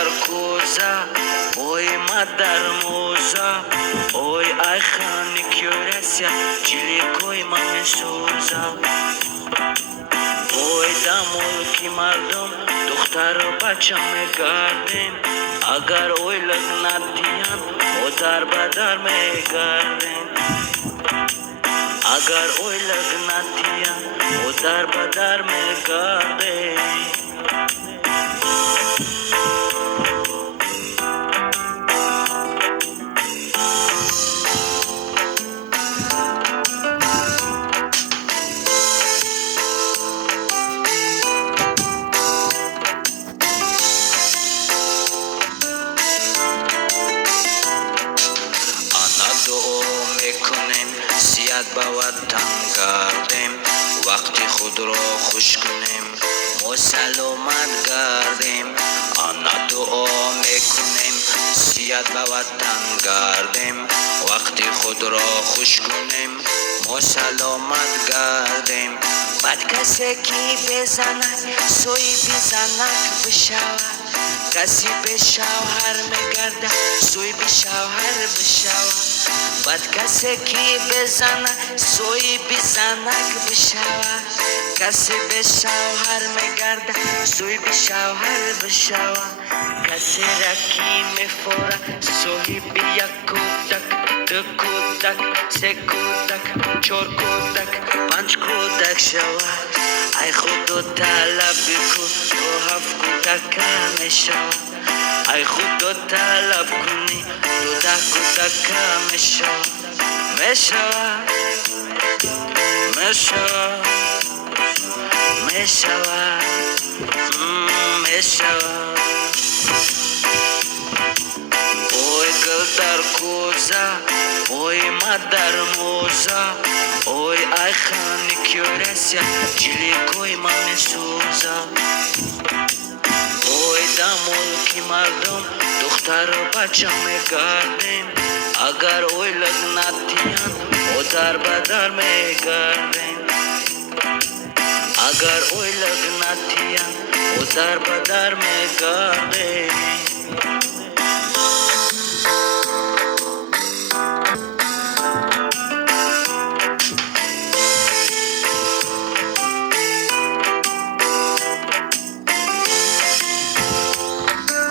در کوزه ой мадар муза ой ай хани кёрася чиликой маме суза ой да мулки мардум духтару бача мегардем агар ойлаг надиян модар бадар мегардем агар ойлаг надиян модар бадар мегардем با وطن گردیم وقتی خود را خوش کنیم ما سلامت گردیم آنا دعا میکنیم سیاد با وطن گردیم وقتی خود را خوش کنیم ما سلامت گردیم بد کسی کی بزند سوی بزنک بشود کسی به شوهر میگرده سوی به شوهر بشود بد کسی کی بزنه سوی بزنک بشود کسی به شوهر میگرده سوی به شوهر بشود کسی را کی میفوره سوی به یک کودک دو کودک سه کودک چهار کودک پنج کودک شود ای خودو طلب کن تو هفت کودک میشود ای خودو طلب کنی تو ده کودک میشود میشود میشود میشود میشود ой гул дар кӯза ой мадар муза ой ай хани кёрася чиликой маме суза ой да мулки мардум духтару бача мегардем агар ойлаг надиян модар бадар мегардем агар ойлаг надиян модар бадар мегардем